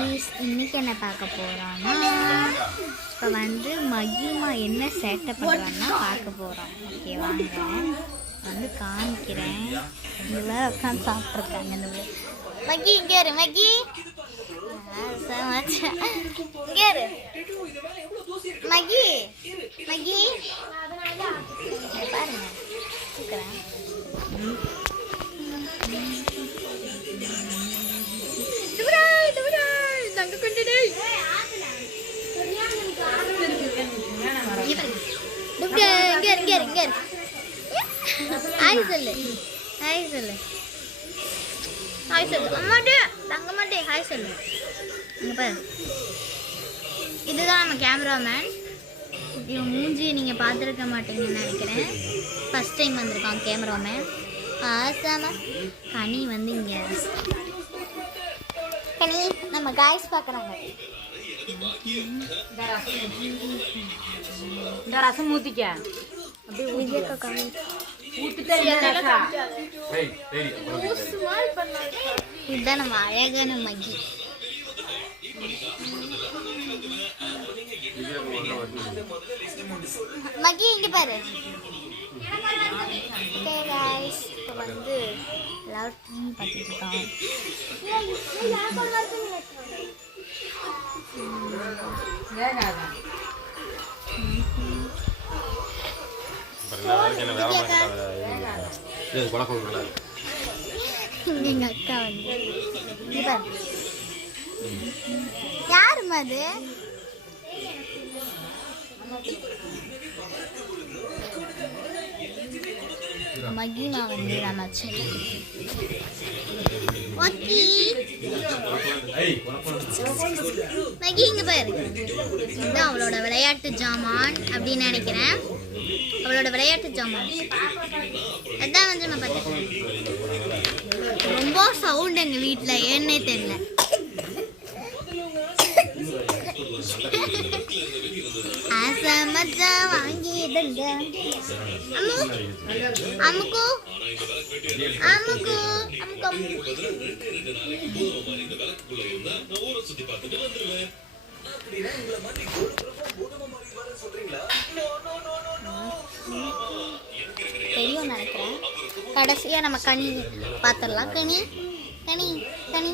குட்டீஸ், இன்னைக்கு என்ன பார்க்க போகிறோம்னா இப்போ வந்து மகிமா என்ன சேட்டை பண்ணுறான்னா பார்க்க போகிறோம். ஓகே வாங்க வந்து காமிக்கிறேன். இதில் உட்காந்து சாப்பிட்ருக்காங்க இந்த மகி. இங்கே இரு மகி, இங்கே இரு மகி. மகி பாருங்க சீக்கிரம். ஹாய் சொல்லு, ஹாய் சொல்லு, ஹாய் சொல்லு. அம்மாட்டே தங்க மாட்டே, ஹாய் சொல்லு. இங்கே பாரு, இதுதான் நம்ம கேமராமேன். இவன் மூஞ்சி நீங்கள் பார்த்துருக்க மாட்டீங்கன்னு நினைக்கிறேன். ஃபஸ்ட் டைம் வந்திருக்கான் கேமராமேன். ஆசாமா கனி வந்து இங்கே கனி நம்ம காய்ஸ் பார்க்குறாங்க. இந்த ரசம் ஊத்திக்க இதுதான் நம்ம அழகான மகி. மகி இங்க பாரு. ஓகே गाइस, இப்போ வந்து எல்லாரும் டிவி பார்த்துட்டு இருக்கோம். எங்க அக்கா வந்து யாருமா அது? மகிமா வந்து நம்ம மகி இங்க பாரு. இதுதான் அவளோட விளையாட்டு ஜாமான் அப்படின்னு நினைக்கிறேன். அவளோட விளையாட்டு ஜாமான் அதான் வந்து நம்ம பார்த்தேன். ரொம்ப சவுண்ட் எங்க வீட்டுல, ஏன்னே தெரியல. வாங்கிடுங்க அம்முக்கு அம்முக்கு அம்முக்கு. தெரியும் நினைக்கிறேன். கடைசியா நம்ம கனி பார்த்துடலாம். கனி கனி கனி